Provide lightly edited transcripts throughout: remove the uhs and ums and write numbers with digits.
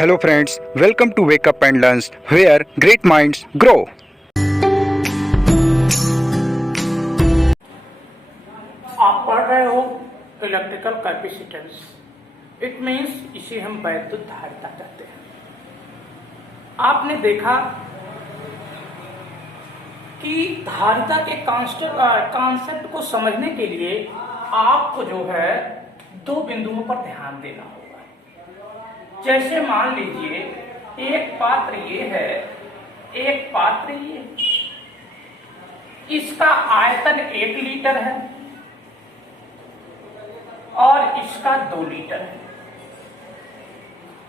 Hello friends, welcome to Wake Up and Learn where great minds grow. आप पढ़ रहे हो इलेक्ट्रिकल कैपेसिटेंस। इट मीन्स इसे हम वैद्युत धारिता कहते हैं। आपने देखा कि धारिता के कॉन्सेप्ट को समझने के लिए आपको जो है दो बिंदुओं पर ध्यान देना होगा। जैसे मान लीजिए एक पात्र ये है, एक पात्र ये, इसका आयतन 1 लीटर है और इसका 2 लीटर है।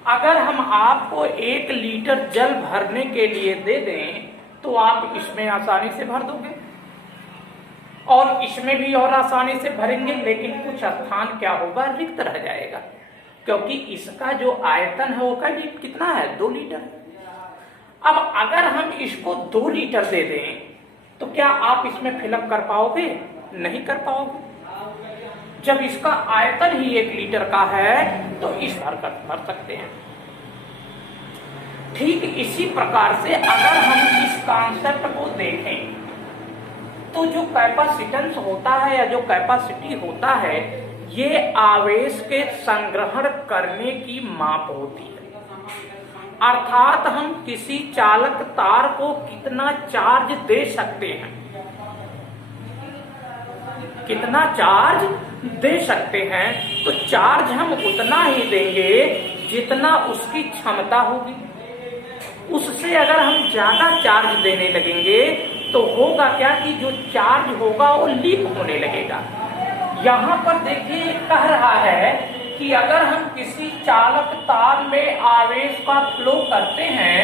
अगर हम आपको 1 लीटर जल भरने के लिए दे दें तो आप इसमें आसानी से भर दोगे और इसमें भी और आसानी से भरेंगे, लेकिन कुछ स्थान क्या होगा, रिक्त रह जाएगा, क्योंकि इसका जो आयतन है वो कितना है, 2 लीटर। अब अगर हम इसको 2 लीटर दे दें तो क्या आप इसमें फिलअप कर पाओगे? नहीं कर पाओगे। जब इसका आयतन ही 1 लीटर का है तो इस भर सकते हैं। ठीक इसी प्रकार से अगर हम इस कॉन्सेप्ट को देखें तो जो कैपेसिटेंस होता है या जो कैपेसिटी होता है ये आवेश के संग्रहण करने की माप होती है। अर्थात हम किसी चालक तार को कितना चार्ज दे सकते हैं, कितना चार्ज दे सकते हैं, तो चार्ज हम उतना ही देंगे जितना उसकी क्षमता होगी। उससे अगर हम ज्यादा चार्ज देने लगेंगे तो होगा क्या कि जो चार्ज होगा वो लीक होने लगेगा। यहाँ पर देखिए कह रहा है कि अगर हम किसी चालक तार में आवेश का फ्लो करते हैं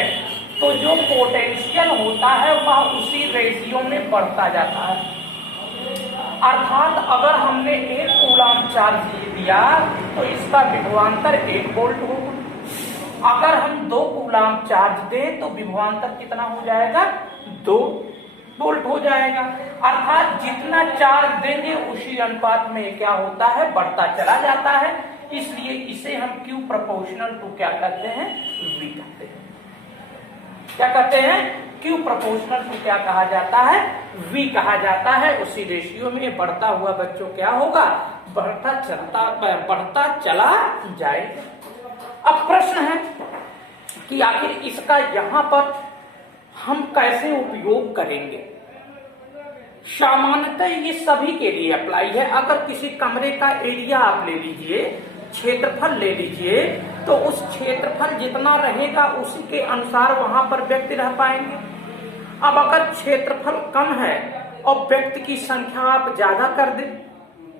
तो जो पोटेंशियल होता है वह उसी रेशियो में बढ़ता जाता है। अर्थात अगर हमने 1 कूलम चार्ज दिया तो इसका विभवांतर 1 वोल्ट होगा। अगर हम 2 कूलम चार्ज दें तो विभवांतर कितना हो जाएगा, 2 वोल्ट हो जाएगा। अर्थात जितना चार्ज देंगे उसी अनुपात में क्या होता है, बढ़ता चला जाता है। इसलिए इसे हम Q प्रोपोर्शनल टू क्या कहते हैं, V कहते हैं। क्या कहते हैं, Q प्रोपोर्शनल टू क्या कहा जाता है, V कहा जाता है। उसी रेशियो में बढ़ता हुआ बच्चों क्या होगा, बढ़ता चला जाएगा। अब प्रश्न है कि आखिर इसका यहां पर हम कैसे उपयोग करेंगे। सामान्यतः ये सभी के लिए अप्लाई है। अगर किसी कमरे का एरिया आप ले लीजिए, क्षेत्रफल ले लीजिए, तो उस क्षेत्रफल जितना रहेगा उसी के अनुसार वहां पर व्यक्ति रह पाएंगे। अब अगर क्षेत्रफल कम है और व्यक्ति की संख्या आप ज्यादा कर दें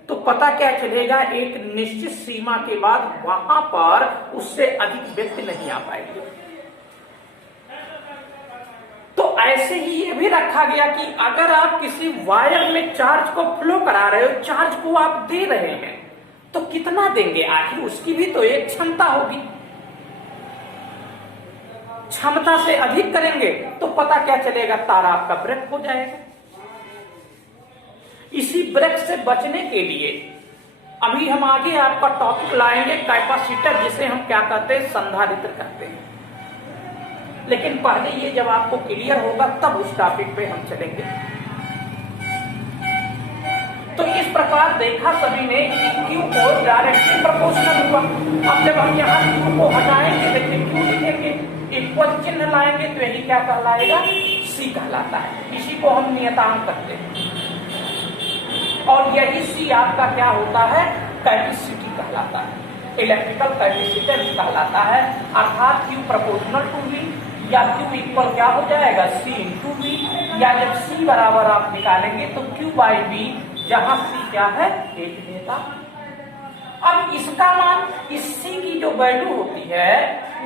तो पता क्या चलेगा, एक निश्चित सीमा के बाद वहां पर उससे अधिक व्यक्ति नहीं आ पाएंगे। तो ऐसे ही ये भी रखा गया कि अगर आप किसी वायर में चार्ज को फ्लो करा रहे हो, चार्ज को आप दे रहे हैं, तो कितना देंगे, आखिर उसकी भी तो एक क्षमता होगी। क्षमता से अधिक करेंगे तो पता क्या चलेगा, तारा आपका ब्रेक हो जाएगा। इसी ब्रेक से बचने के लिए अभी हम आगे आपका टॉपिक लाएंगे कैपेसिटर, जिसे हम क्या कहते हैं, संधारित्र कहते हैं। लेकिन पहले ये जब आपको क्लियर होगा तब उस टॉपिक पे हम चलेंगे। तो इस प्रकार देखा सभी ने कि Q को डायरेक्टली प्रोपोर्शनल हुआ। अब जब हम यहाँ Q को हटाएंगे, देखिए Q लिखेंगे, इक्वल चिन्ह लाएंगे तो यही क्या कहलाएगा, C कहलाता है। इसी को हम नियतांक कहते हैं और यही C आपका क्या होता है, कैपेसिटी कहलाता है, इलेक्ट्रिकल कैपेसिटेंस कहलाता है। अर्थात Q प्रोपोर्शनल टू V या Q इक्वल क्या हो जाएगा, C इंटू V, या जब C बराबर आप निकालेंगे तो Q बाई V, जहां C क्या है, 1 देगा। अब इसका मान, इस C की जो वैल्यू होती है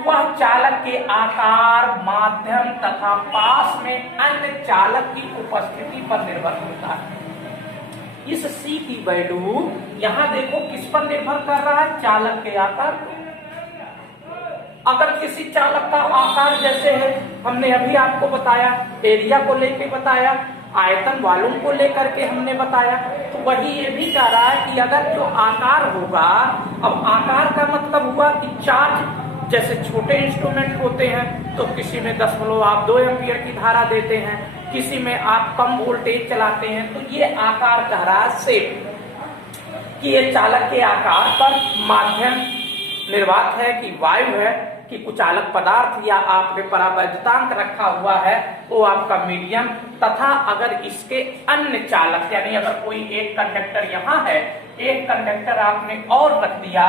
वह चालक के आकार, माध्यम तथा पास में अन्य चालक की उपस्थिति पर निर्भर होता है। इस C की वैल्यू यहां देखो किस पर निर्भर कर रहा है, चालक के आकार पर। अगर किसी चालक का आकार जैसे है, हमने अभी आपको बताया, एरिया को लेके बताया, आयतन वॉल्यूम को लेकर के हमने बताया, तो वही ये भी कह रहा है कि अगर जो आकार होगा, अब आकार का मतलब हुआ कि चार्ज जैसे छोटे इंस्ट्रूमेंट होते हैं तो किसी में 10.2 एम्पियर की धारा देते हैं, किसी में आप कम वोल्टेज चलाते हैं। तो ये आकार कह रहा है शेप, कि ये चालक के आकार पर माध्यम निर्वात है कि वायु है कि कुचालक पदार्थ या आपने परावैद्युतांक रखा हुआ है वो आपका मीडियम, तथा अगर इसके अन्य चालक यानी अगर कोई एक कंडक्टर यहाँ है, एक कंडक्टर आपने और रख दिया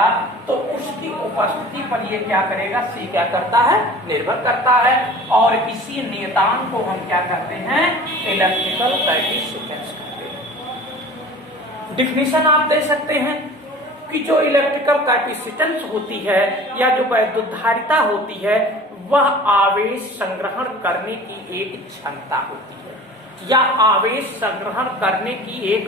तो उसकी उपस्थिति पर ये क्या करेगा, सी क्या करता है, निर्भर करता है। और इसी नियतांक को हम क्या करते हैं, इलेक्ट्रिकल कैपेसिटेंस कहते हैं। डिफिनीशन आप दे सकते हैं कि जो इलेक्ट्रिकल कैपेसिटेंस होती है या जो वैद्युतधारिता होती है वह आवेश संग्रहण करने की एक क्षमता होती है या आवेश संग्रहण करने की एक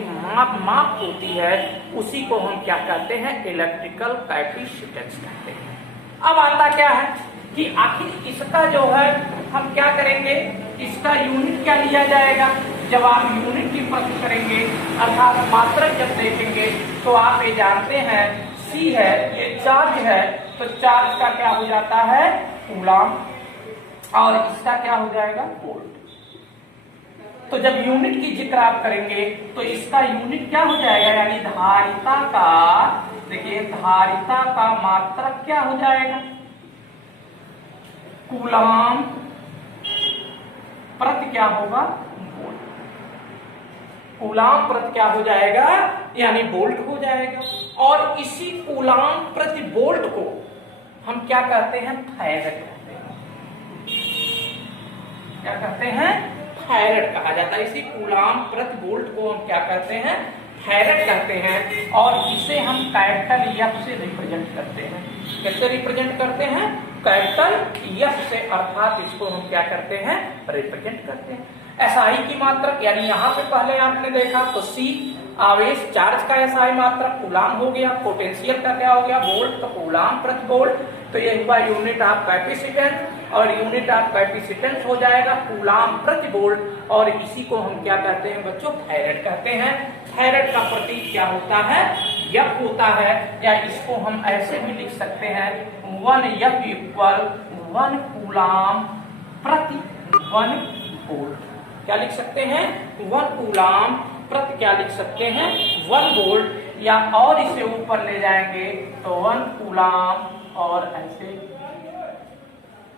माप होती है, उसी को हम क्या कहते हैं, इलेक्ट्रिकल कैपेसिटेंस कहते हैं। अब आता क्या है कि आखिर इसका जो है हम क्या करेंगे, इसका यूनिट क्या लिया जाएगा। जब आप यूनिट की बात करेंगे अर्थात मात्रक जब देखेंगे तो आप ये जानते हैं C है, ये चार्ज है, तो चार्ज का क्या हो जाता है, कूलम, और इसका क्या हो जाएगा, वोल्ट। तो जब यूनिट की जिक्र आप करेंगे तो इसका यूनिट क्या हो जाएगा, यानी धारिता का, देखिए धारिता का मात्रक क्या हो जाएगा, कूलम प्रति क्या होगा, वोल्ट। कूलम प्रति क्या हो जाएगा, यानी वोल्ट हो जाएगा। और इसी कूलम प्रति वोल्ट को हम क्या कहते हैं, फैरेड कहते हैं। क्या कहते हैं, फैरेड कहा जाता है। इसी कूलम प्रति वोल्ट को हम क्या कहते हैं, फैरेड कहते हैं। और इसे हम कैपिटल F से रिप्रेजेंट करते हैं। कैसे रिप्रेजेंट करते हैं, कैपिटल F से, अर्थात इसको हम क्या करते हैं, रिप्रेजेंट करते हैं। एसआई की मात्रक, यानी यहाँ पे पहले आपने देखा तो C आवेश चार्ज का एसआई मात्रक कूलम हो गया, पोटेंशियल का क्या हो गया, वोल्ट, तो कूलम प्रति वोल्ट, तो ये हुआ यूनिट ऑफ कैपेसिटेंस। और यूनिट ऑफ कैपेसिटेंस हो जाएगा कूलम प्रति वोल्ट। और इसी को हम क्या कहते हैं बच्चों, फैरेड कहते हैं। फैरेड का प्रतीक क्या होता है, F होता है, या इसको हम ऐसे भी लिख सकते हैं 1F इक्वल 1 कूलम प्रति 1 वोल्ट। क्या लिख सकते हैं, 1 कूलम प्रति क्या लिख सकते हैं, 1 वोल्ट, या और इसे ऊपर ले जाएंगे तो 1 कूलम, और ऐसे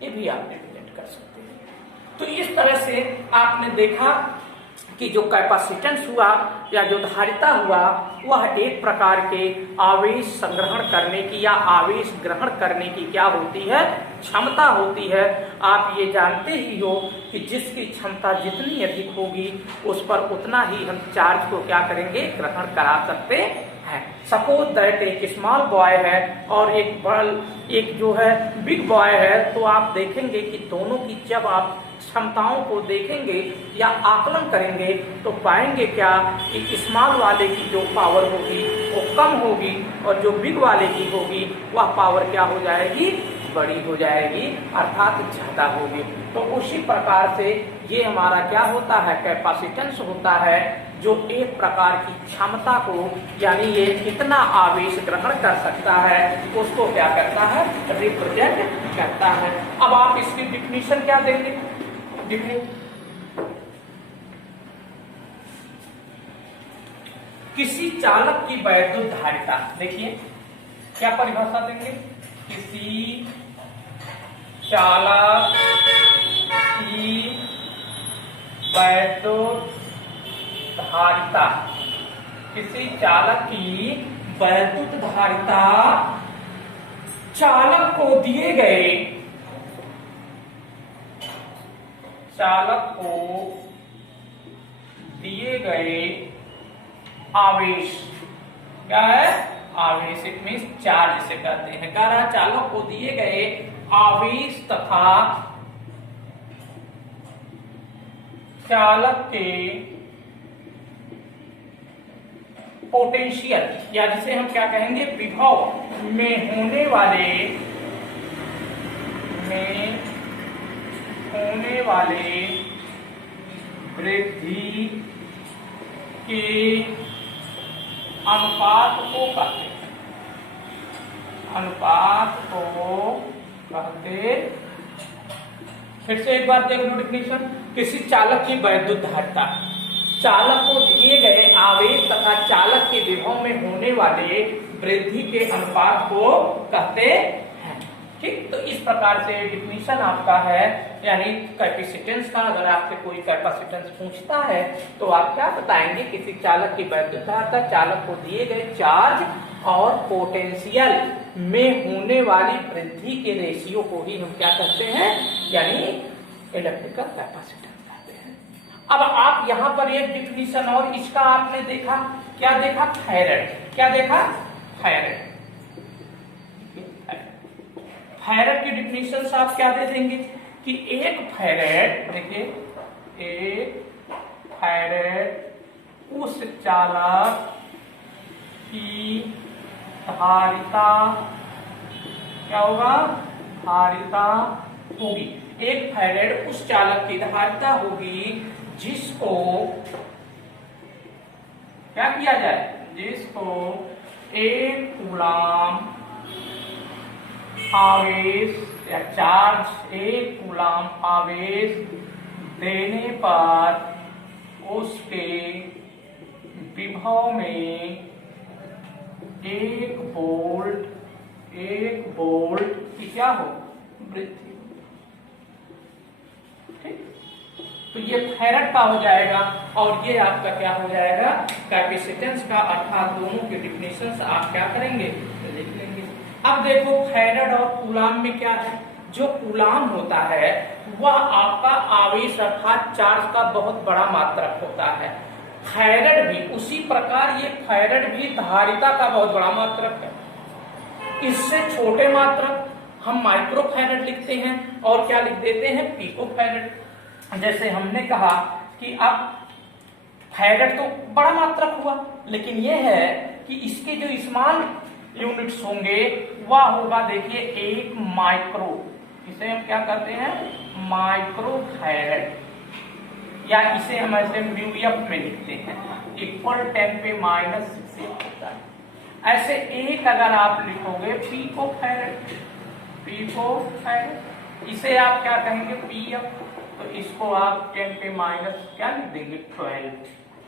ये भी आप रिप्रेजेंट कर सकते हैं। तो इस तरह से आपने देखा कि जो कैपेसिटेंस हुआ या जो धारिता हुआ वह एक प्रकार के आवेश संग्रहण करने की या आवेश ग्रहण करने की क्या होती है, क्षमता होती है। आप ये जानते ही हो कि जिसकी क्षमता जितनी अधिक होगी उस पर उतना ही हम चार्ज को क्या करेंगे, ग्रहण करा सकते हैं। सपोज दैट एक स्मॉल बॉय है और एक जो है बिग बॉय है, तो आप देखेंगे कि दोनों की जब आप क्षमताओं को देखेंगे या आकलन करेंगे तो पाएंगे क्या कि स्मॉल वाले की जो पावर होगी वो कम होगी और जो बिग वाले की होगी वह पावर क्या हो जाएगी, बड़ी हो जाएगी, अर्थात ज्यादा होगी। तो उसी प्रकार से ये हमारा क्या होता है, कैपेसिटेंस होता है, जो एक प्रकार की क्षमता को यानी ये कितना आवेश ग्रहण कर सकता है उसको क्या करता है, रिप्रेजेंट करता है। अब आप इसकी डिफिनीशन क्या देंगे, किसी चालक की वैद्युत धारिता, देखिए क्या परिभाषा देंगे, किसी चालक की वैद्युत धारिता, किसी चालक की वैद्युत धारिता चालक को दिए गए, चालक को दिए गए आवेश, क्या है, आवेश, इट मींस चार्ज से कहते हैं। कह रहा चालक को दिए गए आवेश तथा चालक के पोटेंशियल या जिसे हम क्या कहेंगे, विभव में होने वाले वृद्धि के अनुपात को कहते हैं, अनुपात को कहते। फिर से एक बार देख लो डिफिनीशन। किसी चालक की वैद्युत धारिता, चालक को दिए गए आवेश तथा चालक के विभव में होने वाले वृद्धि के अनुपात को कहते हैं। ठीक, तो इस प्रकार से डिफिनीशन आपका है, यानी कैपेसिटेंस का। अगर आपसे कोई कैपेसिटेंस पूछता है तो आप क्या बताएंगे? किसी चालक की वैद्युत धारिता, चालक को दिए गए चार्ज और पोटेंशियल में होने वाली वृद्धि के रेशियो को ही हम क्या कहते हैं? यानी इलेक्ट्रिकल कैपेसिटेंस कहते हैं। अब आप यहाँ पर एक डिफिनीशन और इसका आपने देखा, क्या देखा? फैरेड। क्या देखा? फैरेड। फैरेड की डिफिनीशन आप क्या दे देंगे कि एक फैरेड, देखिए, एक फैरेड उस चालक की धारिता, क्या होगा? धारिता होगी। एक फैरेड उस चालक की धारिता होगी जिसको क्या किया जाए? जिसको एक कूलाम आवेश या चार्ज, एक कूलाम आवेश देने पर उसके विभव में एक वोल्ट की क्या हो? वृद्धि। ठीक, तो ये फैरेड का हो जाएगा और ये आपका क्या हो जाएगा? कैपेसिटेंस का। अर्थात दोनों के डिफिनेशन आप क्या करेंगे? लिख लेंगे। अब देखो फैरेड और कूलाम में क्या है? जो कूलाम होता है वह आपका आवेश अर्थात चार्ज का बहुत बड़ा मात्रक होता है। फैरेड भी उसी प्रकार, ये फैरेड भी धारिता का बहुत बड़ा मात्रक है। इससे छोटे मात्रक हम माइक्रो फैरेड लिखते हैं और क्या लिख देते हैं? Pico farad. जैसे हमने कहा कि अब फैरेड तो बड़ा मात्रक हुआ, लेकिन यह है कि इसके जो स्मॉल यूनिट्स होंगे वह होगा, देखिए, एक माइक्रो। इसे हम क्या कहते हैं? माइक्रो फैरेड, या इसे हम ऐसे म्यूएफ में लिखते हैं, इक्वल 10⁻⁶ होता है। ऐसे एक अगर आप लिखोगे पिको फैरेड, पिको फैरेड, इसे आप क्या कहेंगे? पीएफ। तो इसको आप 10⁻, क्या लिख देंगे? 12।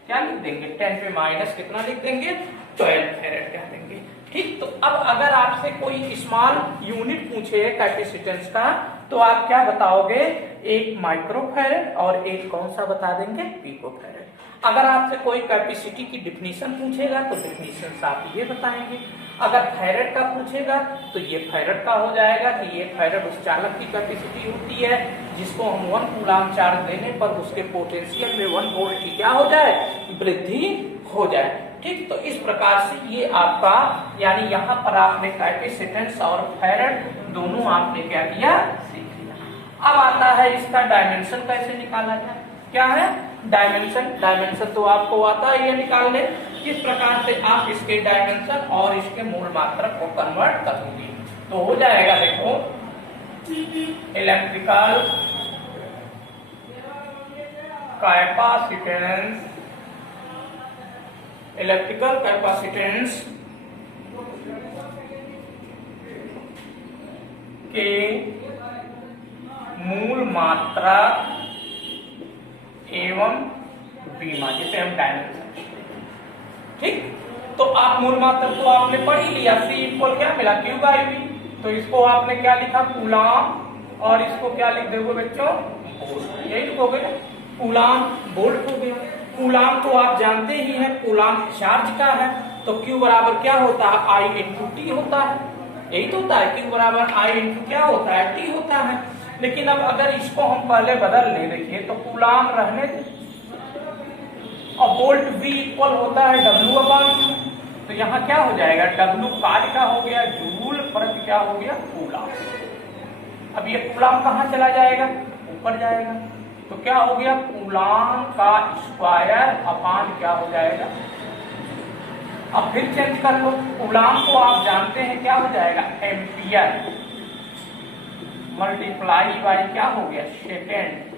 क्या लिख देंगे? 10⁻, कितना लिख देंगे? 12 फैरेड कह देंगे। ठीक, तो अब अगर आपसे कोई स्मॉल यूनिट पूछे कैपेसिटेंस का तो आप क्या बताओगे? एक माइक्रो फैरेड और एक कौन सा बता देंगे? Pico farad. अगर आपसे कोई कैपेसिटी की डिफिनीशन पूछेगा तो डिफिनीशन आप ये बताएंगे। अगर फैरेड का पूछेगा तो ये फैरेड का हो जाएगा कि ये फैरेड उस चालक की कैपेसिटी होती है जिसको हम 1 कूलाम चार्ज देने पर उसके पोटेंशियल में 1 वोल्ट की क्या हो जाए? वृद्धि हो जाए। ठीक, तो इस प्रकार से ये आपका, यानी यहाँ पर आपने कैपेसिटेंस और फैरेड दोनों आपने क्या किया? सीख लिया। अब आता है इसका डायमेंशन कैसे निकाला जाए। क्या है? डायमेंशन। डायमेंशन तो आपको आता है ये निकालने, किस प्रकार से आप इसके डायमेंशन और इसके मूल मात्रक को कन्वर्ट करोगे। तो हो जाएगा, देखो, इलेक्ट्रिकल कैपेसिटेंस, इलेक्ट्रिकल कैपेसिटेंस के मूल मात्रा एवं बीमा, जिसे हम डायमेंशन। ठीक, तो आप मूल मात्रा तो आपने पढ़ ही लिया। C इक्वल क्या मिला? Q/V। तो इसको आपने क्या लिखा? कूलाम, और इसको क्या लिख दोगे बच्चों? वोल्ट। यही लिखोगे ना, कूलाम वोल्ट हो गया। कूलाम तो आप जानते ही हैं, कूलाम चार्ज का है, तो Q बराबर क्या होता है? I × T होता है। यही तो होता है, Q बराबर I × क्या होता है? T होता है। लेकिन अब अगर इसको हम पहले बदल ले, देखिए, तो कूलाम रहने दे और वोल्ट V इक्वल होता है W/Q। तो यहाँ क्या हो जाएगा? W कार्य का हो गया, जूल पर क्या हो गया? कूलाम। अब ये कूलाम कहाँ चला जाएगा? ऊपर जाएगा। तो क्या हो गया? कूलाम का स्क्वायर अपान क्या हो जाएगा? अब फिर चेंज कर लो, कूलाम को आप जानते हैं क्या हो जाएगा? एम्पियर मल्टीप्लाई बाई क्या हो गया? सेकेंड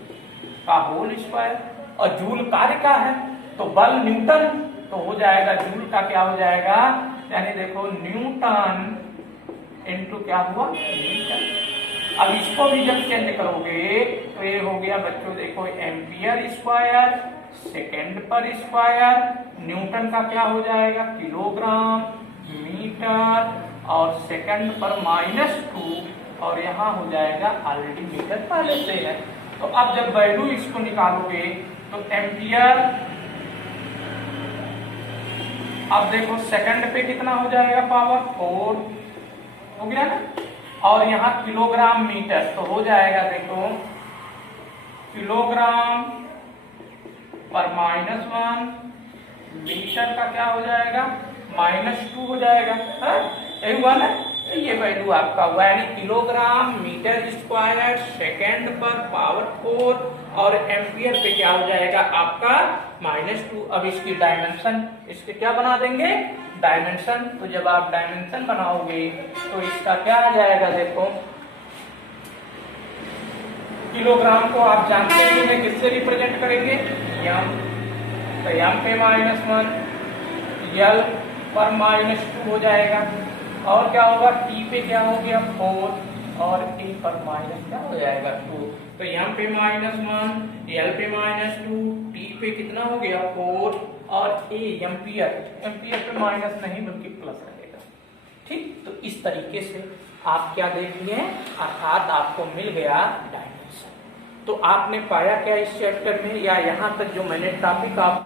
का होल स्क्वायर। और जूल कार्य का है तो बल न्यूटन, तो हो जाएगा जूल का क्या हो जाएगा? यानी देखो, न्यूटन इनटू क्या हुआ? न्यूटन। अब इसको भी जब चेंज करोगे तो ये हो गया बच्चों, देखो एम्पियर स्क्वायर सेकेंड पर स्क्वायर, न्यूटन का क्या हो जाएगा, किलोग्राम मीटर, और सेकंड पर -2, और यहाँ हो जाएगा ऑलरेडी मीटर पहले से है। तो अब जब वैल्यू इसको निकालोगे तो एम्पियर, अब देखो सेकंड पे कितना हो जाएगा, पावर 4 हो गया ना, और यहाँ किलोग्राम मीटर तो हो जाएगा, देखो किलोग्राम पर -1, मीटर का क्या हो जाएगा, -2 हो जाएगा। यही हुआ ना, ये वैल्यू आपका हुआ, यानी किलोग्राम मीटर स्क्वायर सेकेंड पर पावर 4, और एम्पियर पे क्या हो जाएगा आपका -2। अब इसकी डायमेंशन, इसके क्या बना देंगे, डायमेंशन। तो जब आप डायमेंशन बनाओगे तो इसका क्या आ जाएगा, देखो किलोग्राम को आप जानते हैं किससे रिप्रेजेंट करेंगे, यम, तो यम पे -1, यल पर -2 हो जाएगा, और क्या होगा, टी पे क्या हो गया 4, और ए पर माइनस क्या हो जाएगा 2। तो यम पे -1, यल पे -2, टी पे कितना हो गया 4, और ए एम्पियर, एम्पियर पे माइनस नहीं बल्कि प्लस रहेगा। ठीक, तो इस तरीके से आप क्या देख लिए, अर्थात आपको मिल गया डायमेंशन। तो आपने पाया क्या इस चैप्टर में, या यहाँ तक जो मैंने टॉपिक आप